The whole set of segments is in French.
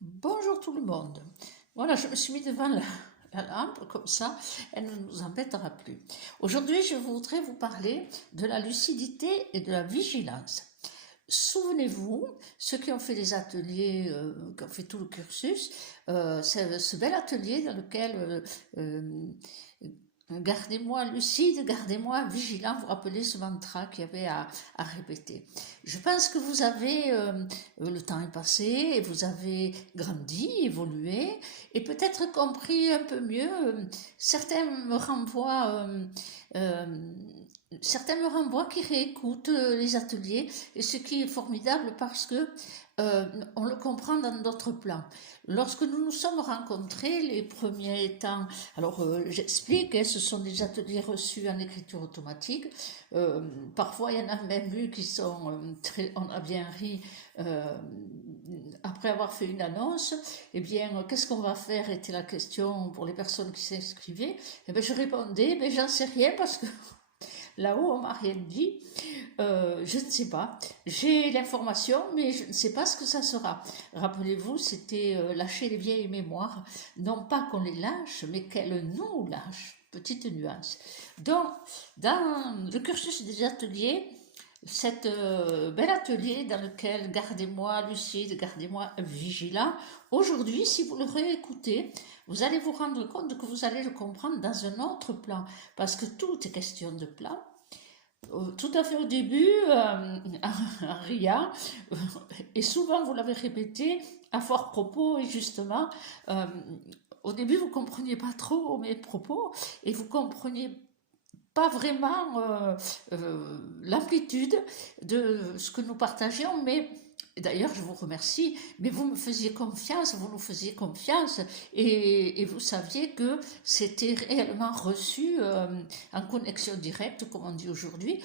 Bonjour tout le monde. Voilà, je me suis mis devant la lampe, comme ça, elle ne nous embêtera plus. Aujourd'hui, je voudrais vous parler de la lucidité et de la vigilance. Souvenez-vous, ceux qui ont fait les ateliers, qui ont fait tout le cursus, c'est ce bel atelier dans lequel gardez-moi lucide, gardez-moi vigilant, vous rappelez ce mantra qu'il y avait à répéter. Je pense que vous avez, le temps est passé, et vous avez grandi, évolué, et peut-être compris un peu mieux. Certains me renvoient, certains me renvoient qui réécoutent les ateliers, et ce qui est formidable parce que on le comprend dans d'autres plans. Lorsque nous nous sommes rencontrés les premiers temps, alors j'explique, hein, ce sont des ateliers reçus en écriture automatique. Parfois, il y en a même eu qui sont très, on a bien ri après avoir fait une annonce. Eh bien, qu'est-ce qu'on va faire était la question pour les personnes qui s'inscrivaient. Eh bien, je répondais, mais j'en sais rien parce que là-haut, on m'a rien dit. Je ne sais pas. J'ai l'information, mais je ne sais pas ce que ça sera. Rappelez-vous, c'était lâcher les vieilles mémoires. Non pas qu'on les lâche, mais qu'elles nous lâchent. Petite nuance. Donc, dans le cursus des ateliers, cet bel atelier dans lequel gardez-moi lucide, gardez-moi vigilant, aujourd'hui, si vous le réécoutez, vous allez vous rendre compte que vous allez le comprendre dans un autre plan, parce que tout est question de plan. Tout à fait au début, en riant, et souvent vous l'avez répété à fort propos, et justement, au début vous ne compreniez pas trop mes propos, et vous compreniez pas vraiment l'amplitude de ce que nous partagions, mais d'ailleurs je vous remercie, mais vous me faisiez confiance, vous nous faisiez confiance, et vous saviez que c'était réellement reçu en connexion directe, comme on dit aujourd'hui.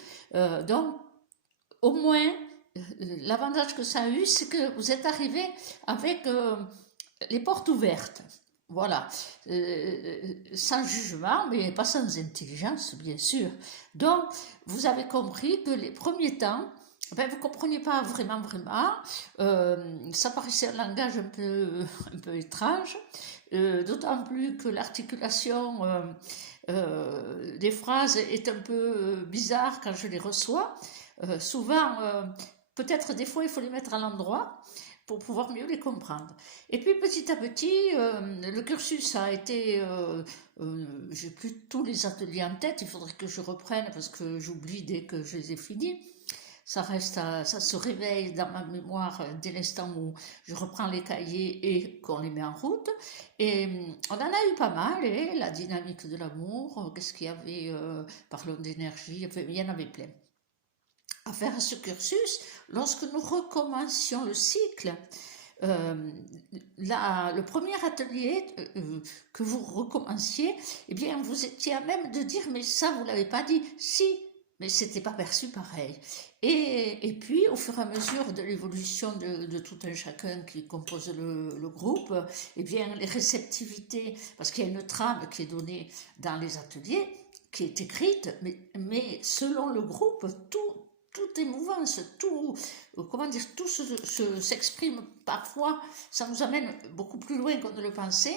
Donc, au moins, l'avantage que ça a eu, c'est que vous êtes arrivés avec les portes ouvertes. Voilà, sans jugement, mais pas sans intelligence, bien sûr. Donc, vous avez compris que les premiers temps, ben, vous ne compreniez pas vraiment, ça paraissait un langage un peu étrange, d'autant plus que l'articulation des phrases est un peu bizarre quand je les reçois. Souvent, peut-être des fois, il faut les mettre à l'endroit pour pouvoir mieux les comprendre. Et puis petit à petit, le cursus a été, j'ai plus tous les ateliers en tête, il faudrait que je reprenne parce que j'oublie dès que je les ai finis. Ça se réveille dans ma mémoire dès l'instant où je reprends les cahiers et qu'on les met en route. Et on en a eu pas mal, et la dynamique de l'amour, qu'est-ce qu'il y avait, parlons d'énergie, enfin, il y en avait plein. À faire ce cursus, lorsque nous recommencions le cycle, euh, le premier atelier que vous recommenciez, eh bien, vous étiez à même de dire, mais ça, vous l'avez pas dit. Si, mais c'était pas perçu pareil. Et puis, au fur et à mesure de l'évolution de tout un chacun qui compose le groupe, eh bien, les réceptivités, parce qu'il y a une trame qui est donnée dans les ateliers, qui est écrite, mais selon le groupe, tout est mouvance, tout, comment dire, tout s'exprime parfois, ça nous amène beaucoup plus loin qu'on ne le pensait,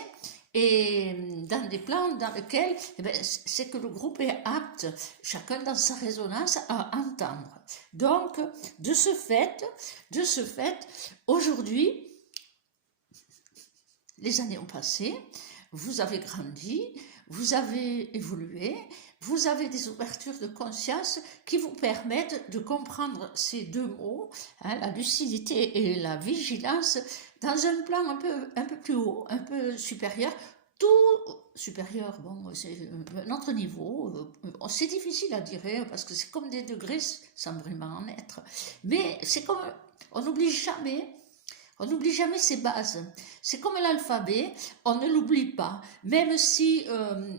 et dans des plans dans lesquels eh ben, c'est que le groupe est apte, chacun dans sa résonance, à entendre. Donc, de ce fait, aujourd'hui, les années ont passé, vous avez grandi, vous avez évolué, vous avez des ouvertures de conscience qui vous permettent de comprendre ces deux mots, hein, la lucidité et la vigilance, dans un plan un peu plus haut, un peu supérieur. Tout supérieur, bon, c'est un autre niveau, c'est difficile à dire, hein, parce que c'est comme des degrés sans vraiment en être. Mais c'est comme, on n'oublie jamais. On n'oublie jamais ses bases. C'est comme l'alphabet, on ne l'oublie pas. Même si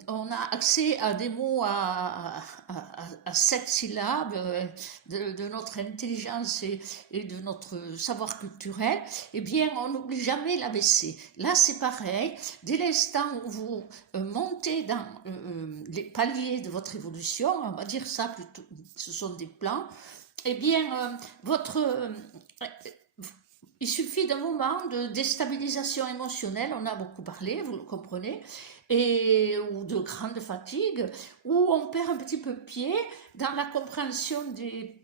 on a accès à des mots à 7 syllabes de notre intelligence et de notre savoir culturel, eh bien, on n'oublie jamais l'ABC. Là, c'est pareil. Dès l'instant où vous montez dans les paliers de votre évolution, on va dire ça plutôt, ce sont des plans, eh bien, votre il suffit d'un moment de déstabilisation émotionnelle, on a beaucoup parlé, vous le comprenez, ou de grande fatigue, où on perd un petit peu pied dans la compréhension des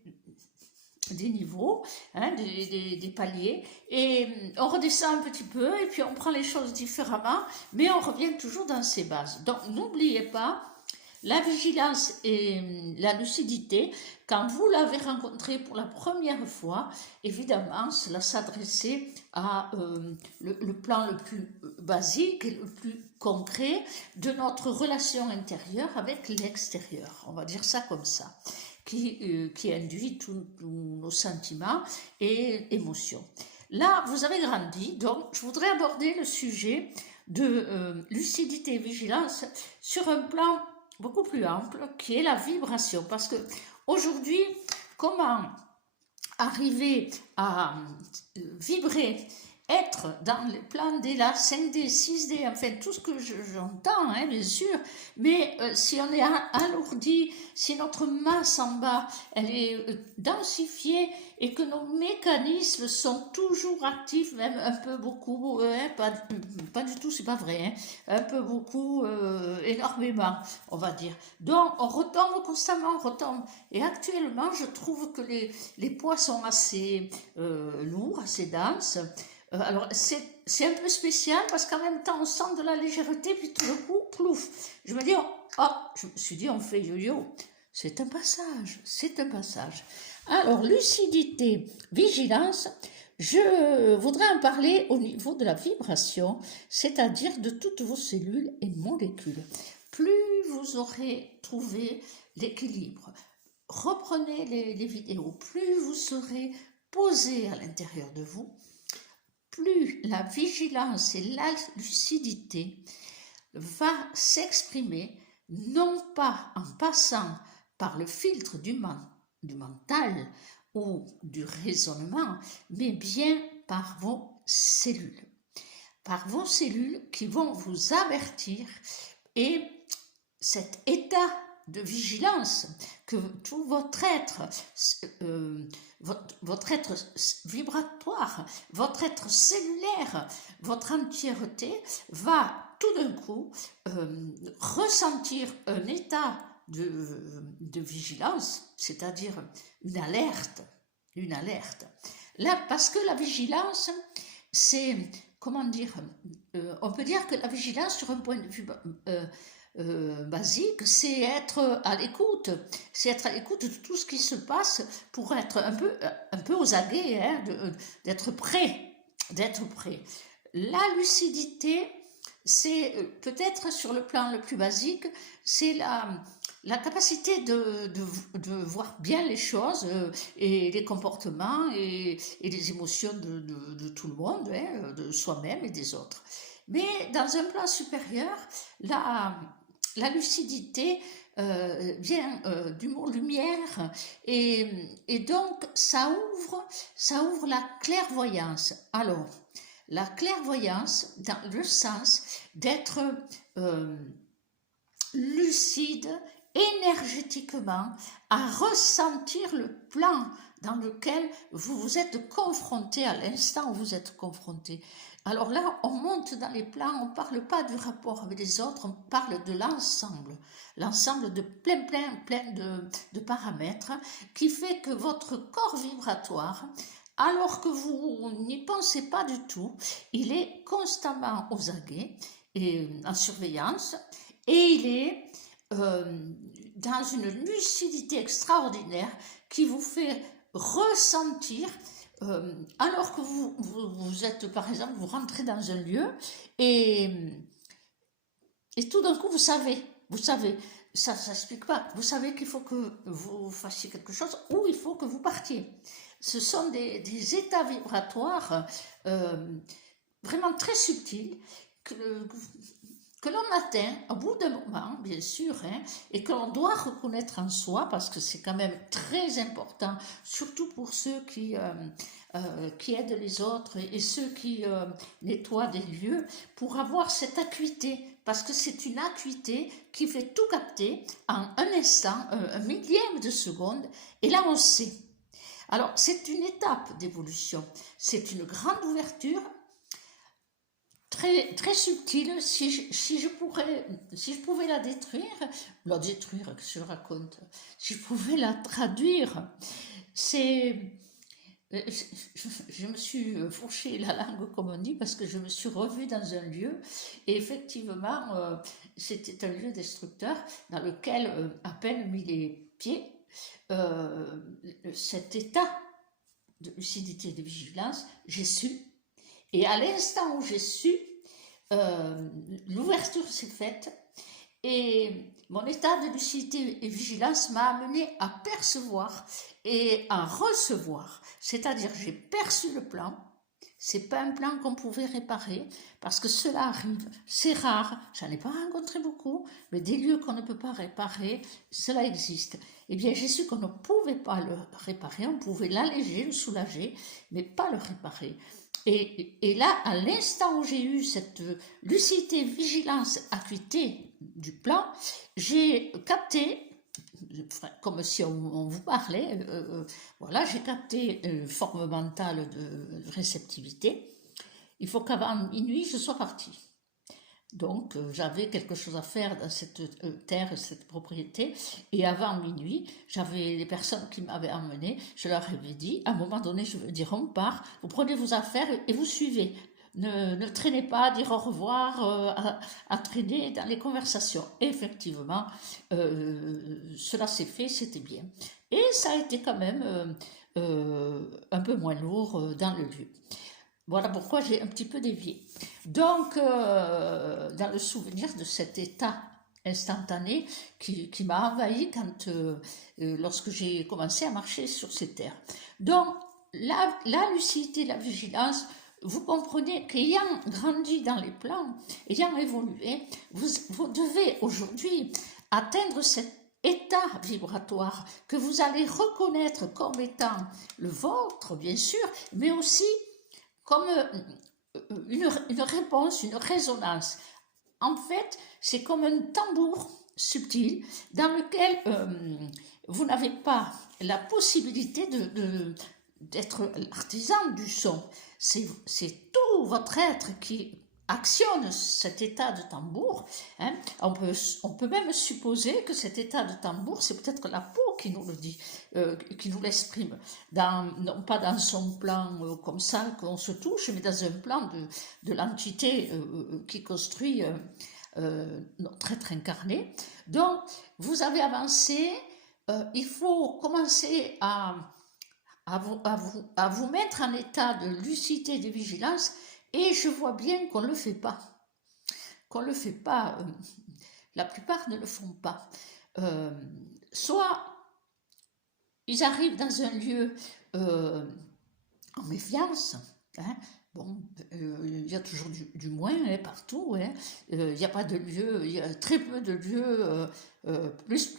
niveaux, hein, des paliers, et on redescend un petit peu, et puis on prend les choses différemment, mais on revient toujours dans ses bases. Donc n'oubliez pas, la vigilance et la lucidité, quand vous l'avez rencontré pour la première fois, évidemment, cela s'adressait à le plan le plus basique et le plus concret de notre relation intérieure avec l'extérieur. On va dire ça comme ça, qui induit tous nos sentiments et émotions. Là, vous avez grandi, donc je voudrais aborder le sujet de lucidité et vigilance sur un plan beaucoup plus ample, qui est la vibration. Parce que aujourd'hui, comment arriver à vibrer, être dans les plans D, là, 5D, 6D, enfin tout ce que j'entends, hein, bien sûr, mais si on est alourdi, si notre masse en bas, elle est densifiée et que nos mécanismes sont toujours actifs, même un peu beaucoup, pas du tout, c'est pas vrai, hein, un peu beaucoup, énormément, on va dire. Donc on retombe constamment, on retombe. Et actuellement, je trouve que les poids sont assez lourds, assez denses. Alors, c'est un peu spécial parce qu'en même temps, on sent de la légèreté, puis tout le coup, plouf. Je me dis, je me suis dit, on fait yo-yo. C'est un passage, c'est un passage. Alors, lucidité, vigilance, je voudrais en parler au niveau de la vibration, c'est-à-dire de toutes vos cellules et molécules. Plus vous aurez trouvé l'équilibre, reprenez les vidéos, plus vous serez posé à l'intérieur de vous, plus la vigilance et la lucidité va s'exprimer, non pas en passant par le filtre du mental ou du raisonnement, mais bien par vos cellules. Par vos cellules qui vont vous avertir, et cet état de vigilance que tout votre être, votre être vibratoire, votre être cellulaire, votre entièreté va tout d'un coup ressentir un état de vigilance, c'est-à-dire une alerte. Là, parce que la vigilance, c'est, comment dire, on peut dire que la vigilance sur un point de vue basique, c'est être à l'écoute, de tout ce qui se passe pour être un peu aux aguets, hein, d'être prêt. La lucidité, c'est peut-être sur le plan le plus basique, c'est la capacité de voir bien les choses et les comportements et les émotions de tout le monde, hein, de soi-même et des autres. Mais dans un plan supérieur, la lucidité vient du mot lumière, et donc ça ouvre la clairvoyance. Alors, la clairvoyance dans le sens d'être lucide énergétiquement, à ressentir le plan dans lequel vous vous êtes confronté à l'instant où vous êtes confronté. Alors là, on monte dans les plans, on ne parle pas du rapport avec les autres, on parle de l'ensemble de plein de paramètres qui fait que votre corps vibratoire, alors que vous n'y pensez pas du tout, il est constamment aux aguets et en surveillance, et il est dans une lucidité extraordinaire qui vous fait ressentir, alors que vous êtes, par exemple, vous rentrez dans un lieu et tout d'un coup vous savez, ça s'explique pas, vous savez qu'il faut que vous fassiez quelque chose ou il faut que vous partiez. Ce sont des états vibratoires vraiment très subtils que l'on atteint au bout d'un moment, bien sûr, hein, et que l'on doit reconnaître en soi, parce que c'est quand même très important, surtout pour ceux qui aident les autres et ceux qui nettoient des lieux, pour avoir cette acuité, parce que c'est une acuité qui fait tout capter en un instant, un millième de seconde, et là on sait. Alors, c'est une étape d'évolution. C'est une grande ouverture, très, très subtile. Si je pouvais la détruire, que je raconte, si je pouvais la traduire, c'est... Je me suis fourché la langue, comme on dit, parce que je me suis revue dans un lieu, et effectivement, c'était un lieu destructeur dans lequel, à peine mis les pieds, euh, cet état de lucidité et de vigilance, j'ai su, et à l'instant où j'ai su, l'ouverture s'est faite, et mon état de lucidité et vigilance m'a amené à percevoir et à recevoir. C'est-à-dire, j'ai perçu le plan. C'est pas un plan qu'on pouvait réparer, parce que cela arrive. C'est rare. J'en ai pas rencontré beaucoup, mais des lieux qu'on ne peut pas réparer, cela existe. Eh bien, j'ai su qu'on ne pouvait pas le réparer. On pouvait l'alléger, le soulager, mais pas le réparer. Et là, à l'instant où j'ai eu cette lucidité, vigilance, acuité du plan, j'ai capté, comme si on vous parlait, voilà, j'ai capté une forme mentale de réceptivité. Il faut qu'avant minuit, je sois partie. Donc, j'avais quelque chose à faire dans cette terre, cette propriété. Et avant minuit, j'avais les personnes qui m'avaient emmené. Je leur avais dit, à un moment donné, je veux dire, on part, vous prenez vos affaires et vous suivez. Ne traînez pas à dire au revoir, à traîner dans les conversations. Et effectivement, cela s'est fait, c'était bien. Et ça a été quand même un peu moins lourd dans le lieu. Voilà pourquoi j'ai un petit peu dévié. Donc, dans le souvenir de cet état instantané qui m'a envahi lorsque j'ai commencé à marcher sur ces terres. Donc, la lucidité, la vigilance, vous comprenez qu'ayant grandi dans les plans, ayant évolué, vous devez aujourd'hui atteindre cet état vibratoire que vous allez reconnaître comme étant le vôtre, bien sûr, mais aussi comme une réponse, une résonance. En fait, c'est comme un tambour subtil dans lequel vous n'avez pas la possibilité d'être l'artisan du son. C'est tout votre être qui actionne cet état de tambour. Hein. On peut même supposer que cet état de tambour, c'est peut-être la peau qui nous le dit, qui nous l'exprime, non pas dans son plan comme ça qu'on se touche, mais dans un plan de l'entité qui construit notre être incarné. Donc, vous avez avancé, il faut commencer à vous mettre en état de lucidité et de vigilance, et je vois bien qu'on ne le fait pas. Qu'on ne le fait pas, la plupart ne le font pas. Soit ils arrivent dans un lieu en méfiance, hein. Bon, il y a toujours du moins hein, partout, hein. Il n'y a pas de lieu, il y a très peu de lieux, plus.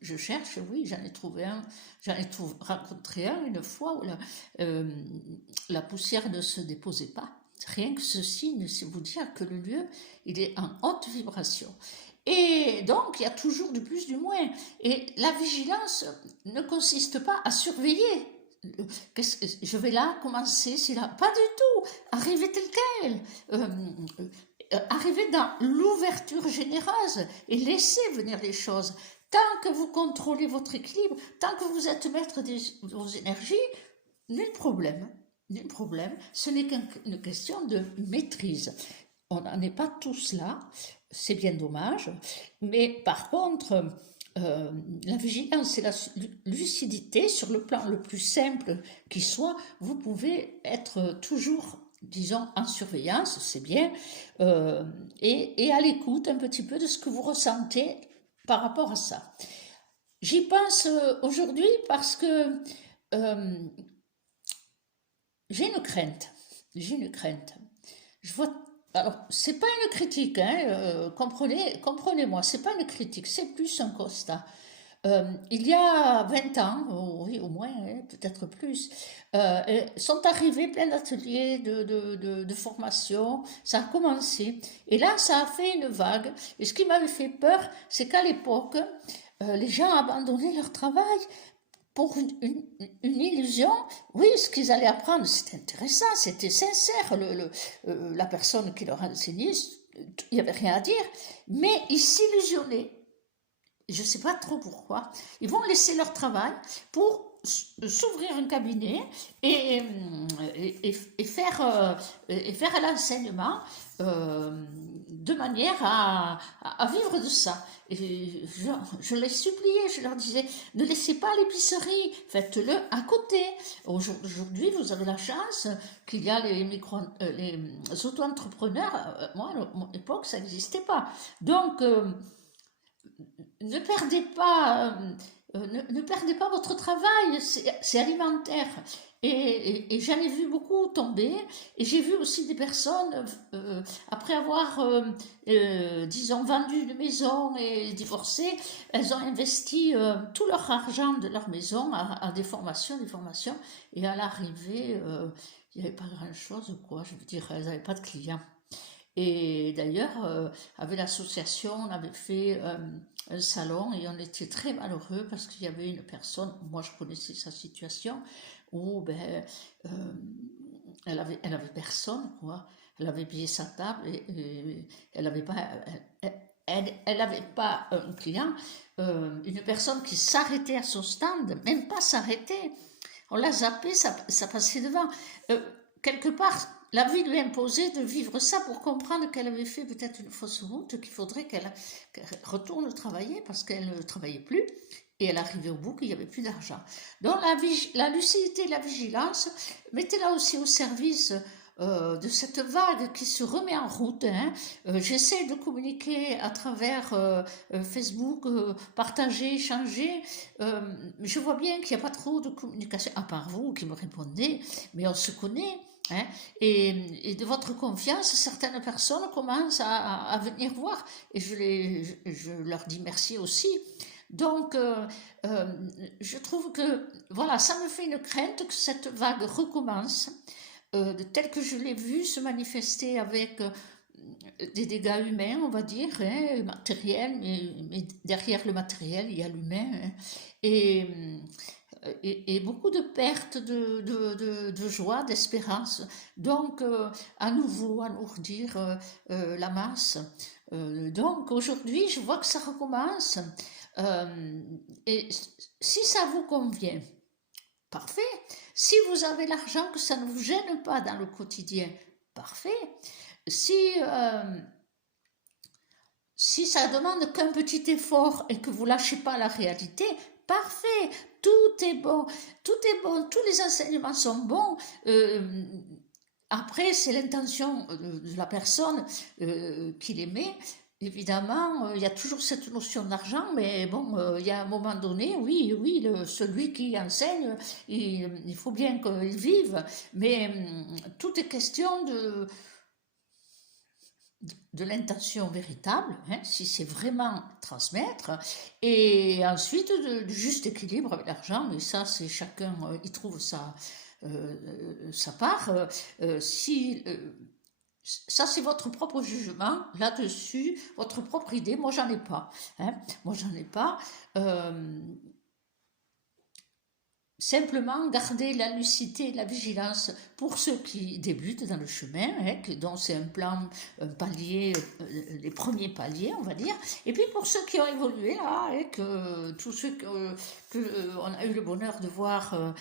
Je cherche, oui, j'en ai trouvé un, rencontré un une fois où la poussière ne se déposait pas. Rien que ce signe, c'est vous dire que le lieu, il est en haute vibration. Et donc, il y a toujours du plus, du moins. Et la vigilance ne consiste pas à surveiller. Je vais là, commencer, c'est là. Pas du tout. Arriver tel quel. Arriver dans l'ouverture généreuse et laisser venir les choses. Tant que vous contrôlez votre équilibre, tant que vous êtes maître de vos énergies, nul problème. Nul problème. Ce n'est qu'une question de maîtrise. On n'en est pas tous là, c'est bien dommage. Mais par contre, la vigilance et la lucidité, sur le plan le plus simple qui soit, vous pouvez être toujours, disons, en surveillance, c'est bien, et à l'écoute un petit peu de ce que vous ressentez par rapport à ça. J'y pense aujourd'hui parce que j'ai une crainte. Je vois. Alors, c'est pas une critique, hein, comprenez-moi, c'est pas une critique, c'est plus un constat. Il y a 20 ans, oui, au moins, hein, peut-être plus, sont arrivés plein d'ateliers de formation, ça a commencé, et là, ça a fait une vague, et ce qui m'avait fait peur, c'est qu'à l'époque, les gens abandonnaient leur travail pour une illusion. Oui, ce qu'ils allaient apprendre, c'était intéressant, c'était sincère. La personne qui leur enseignait, il n'y avait rien à dire, mais ils s'illusionnaient. Je ne sais pas trop pourquoi. Ils vont laisser leur travail pour s'ouvrir un cabinet et, faire l'enseignement de manière à vivre de ça. Et je les suppliais, je leur disais, ne laissez pas l'épicerie, faites-le à côté. Aujourd'hui, vous avez la chance qu'il y a les auto-entrepreneurs. Moi, à mon époque, ça n'existait pas. Donc, ne perdez pas, ne perdez pas votre travail, c'est alimentaire. Et j'en ai vu beaucoup tomber, et j'ai vu aussi des personnes, après avoir, disons, vendu une maison et divorcé, elles ont investi tout leur argent de leur maison à des formations, et à l'arrivée, il n'y avait pas grand-chose, quoi. Je veux dire, elles n'avaient pas de clients. Et d'ailleurs, avec l'association, on avait fait un salon et on était très malheureux parce qu'il y avait une personne, moi je connaissais sa situation, où euh, elle avait personne, quoi. Elle avait payé sa table et elle n'avait pas, elle avait pas un client, une personne qui s'arrêtait à son stand, même pas s'arrêter. On l'a zappé, ça passait devant. Quelque part, la vie lui imposait de vivre ça pour comprendre qu'elle avait fait peut-être une fausse route, qu'il faudrait qu'elle retourne travailler parce qu'elle ne travaillait plus. Et elle arrivait au bout qu'il n'y avait plus d'argent. Donc la lucidité et la vigilance, mettez-la aussi au service de cette vague qui se remet en route. J'essaie de communiquer à travers Facebook, partager, échanger. Je vois bien qu'il n'y a pas trop de communication, à part vous qui me répondez, mais on se connaît. Hein, et de votre confiance, certaines personnes commencent à venir voir. Et je leur dis merci aussi. Donc, je trouve que, voilà, ça me fait une crainte que cette vague recommence, telle que je l'ai vue se manifester avec des dégâts humains, on va dire, hein, matériels, mais derrière le matériel, il y a l'humain. Hein, et, et beaucoup de pertes de joie, d'espérance. Donc, à nouveau, alourdir la masse. Donc, aujourd'hui, je vois que ça recommence. Et si ça vous convient, parfait. Si vous avez l'argent, que ça ne vous gêne pas dans le quotidien, parfait. Si ça demande qu'un petit effort et que vous lâchez pas la réalité, parfait. Tout est bon, tous les enseignements sont bons. Après, c'est l'intention de la personne qui les met. Évidemment, il y a toujours cette notion d'argent, mais bon, il y a un moment donné, oui, celui qui enseigne, il faut bien qu'il vive, mais tout est question de l'intention véritable, hein, si c'est vraiment transmettre, et ensuite du juste équilibre avec l'argent, mais ça, c'est chacun, il trouve sa part. Ça, c'est votre propre jugement là-dessus, votre propre idée. Moi, j'en ai pas. Hein. Moi, j'en ai pas. Simplement garder la lucidité et la vigilance pour ceux qui débutent dans le chemin, hein, dont c'est un palier, les premiers paliers, on va dire. Et puis pour ceux qui ont évolué là, et que tous ceux on a eu le bonheur de voir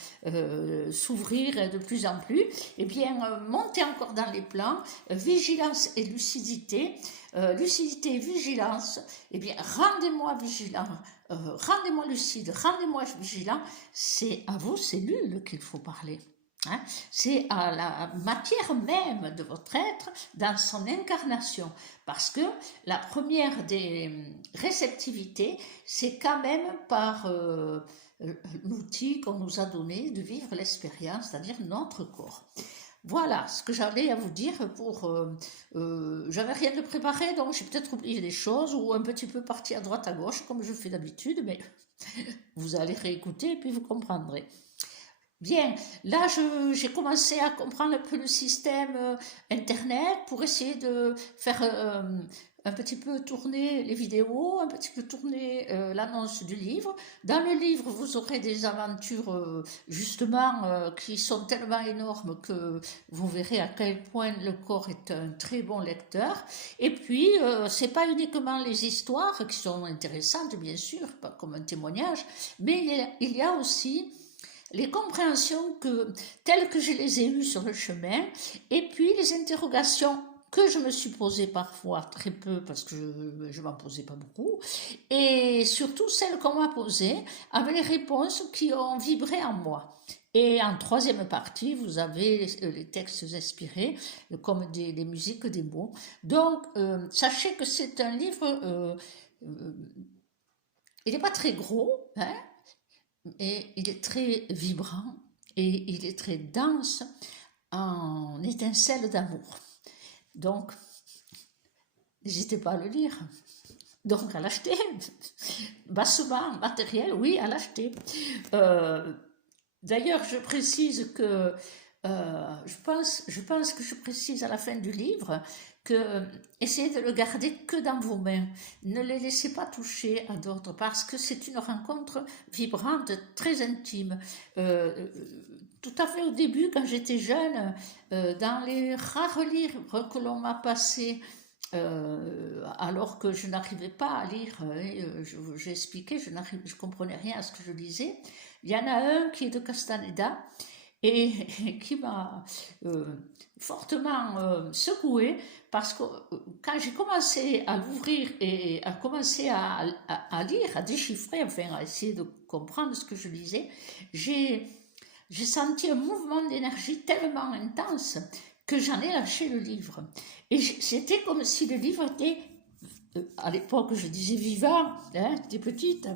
s'ouvrir de plus en plus, eh bien montez encore dans les plans, vigilance et lucidité. Lucidité et vigilance, eh bien rendez-moi vigilant, rendez-moi lucide, rendez-moi vigilant, c'est à vos cellules qu'il faut parler. Hein, c'est à la matière même de votre être dans son incarnation, parce que la première des réceptivités, c'est quand même par l'outil qu'on nous a donné de vivre l'expérience, c'est-à-dire notre corps. Voilà ce que j'avais à vous dire j'avais rien de préparé, donc j'ai peut-être oublié des choses ou un petit peu parti à droite à gauche comme je fais d'habitude, mais vous allez réécouter et puis vous comprendrez. Bien, là j'ai commencé à comprendre un peu le système Internet pour essayer de faire un petit peu tourner les vidéos, un petit peu tourner l'annonce du livre. Dans le livre, vous aurez des aventures justement qui sont tellement énormes que vous verrez à quel point le corps est un très bon lecteur. Et puis, c'est pas uniquement les histoires qui sont intéressantes, bien sûr, pas comme un témoignage, mais il y a aussi les compréhensions telles que je les ai eues sur le chemin, et puis les interrogations que je me suis posées parfois très peu parce que je ne m'en posais pas beaucoup, et surtout celles qu'on m'a posées avec les réponses qui ont vibré en moi. Et en troisième partie, vous avez les textes inspirés, comme des musiques, des mots. Donc, sachez que c'est un livre, il n'est pas très gros, hein, et il est très vibrant et il est très dense en étincelles d'amour. Donc, n'hésitez pas à le lire. Donc, à l'acheter. Bassement, matériel, oui, à l'acheter. D'ailleurs, je précise que je pense que je précise à la fin du livre que essayez de le garder que dans vos mains. Ne les laissez pas toucher à d'autres parce que c'est une rencontre vibrante, très intime. Tout à fait au début, quand j'étais jeune, dans les rares livres que l'on m'a passés, alors que je n'arrivais pas à lire, j'ai expliqué, je ne comprenais rien à ce que je lisais. Il y en a un qui est de Castaneda et qui m'a fortement secouée parce que quand j'ai commencé à l'ouvrir et à commencer à lire, à déchiffrer, enfin à essayer de comprendre ce que je lisais, j'ai senti un mouvement d'énergie tellement intense que j'en ai lâché le livre. Et c'était comme si le livre était, à l'époque je disais vivant, hein, j'étais petite,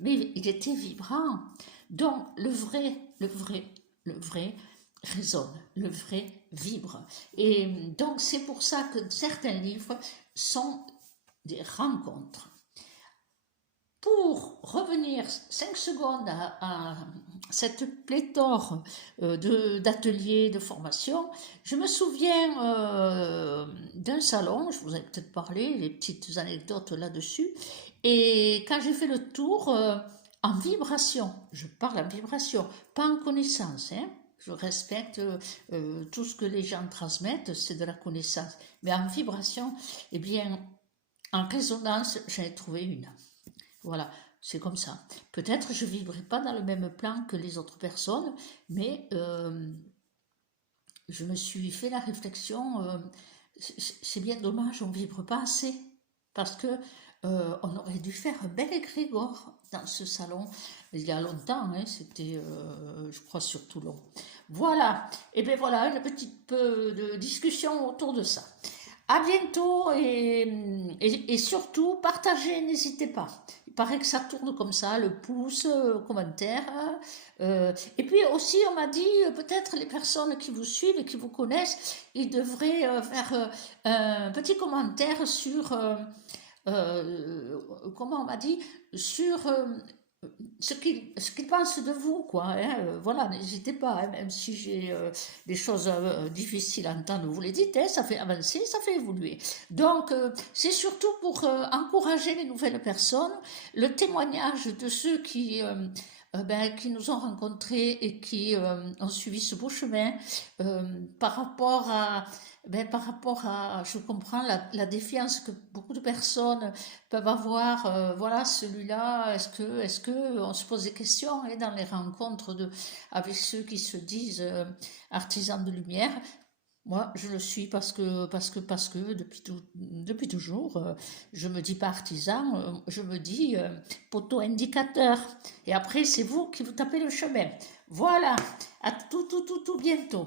mais il était vibrant. Donc le vrai résonne, le vrai vibre. Et donc c'est pour ça que certains livres sont des rencontres. Pour revenir 5 secondes à cette pléthore d'ateliers, de formations, je me souviens d'un salon, je vous ai peut-être parlé, les petites anecdotes là-dessus, et quand j'ai fait le tour en vibration, je parle en vibration, pas en connaissance, hein, je respecte tout ce que les gens transmettent, c'est de la connaissance, mais en vibration, eh bien, en résonance, j'en ai trouvé une. Voilà, c'est comme ça. Peut-être je ne vibrerai pas dans le même plan que les autres personnes, mais je me suis fait la réflexion, c'est bien dommage, on ne vibre pas assez, parce que on aurait dû faire un bel égrégore dans ce salon, il y a longtemps, hein, c'était, je crois, sur Toulon. Voilà, et bien voilà, une petite peu de discussion autour de ça. À bientôt et surtout, partagez, n'hésitez pas. Il paraît que ça tourne comme ça, le pouce, commentaire. Et puis aussi, on m'a dit, peut-être les personnes qui vous suivent et qui vous connaissent, ils devraient faire un petit commentaire sur, comment on m'a dit, sur ce qu'ils pensent de vous, quoi. Hein, voilà, n'hésitez pas, hein, même si j'ai des choses difficiles à entendre, vous les dites, hein, ça fait avancer, ça fait évoluer. Donc, c'est surtout pour encourager les nouvelles personnes, le témoignage de ceux qui nous ont rencontrés et qui ont suivi ce beau chemin par rapport à, je comprends la défiance que beaucoup de personnes peuvent avoir. Voilà, celui-là, est-ce que on se pose des questions et dans les rencontres avec ceux qui se disent artisans de lumière. Moi, je le suis parce que depuis toujours, je me dis pas artisan, je me dis poteau indicateur. Et après, c'est vous qui vous tapez le chemin. Voilà, à tout bientôt.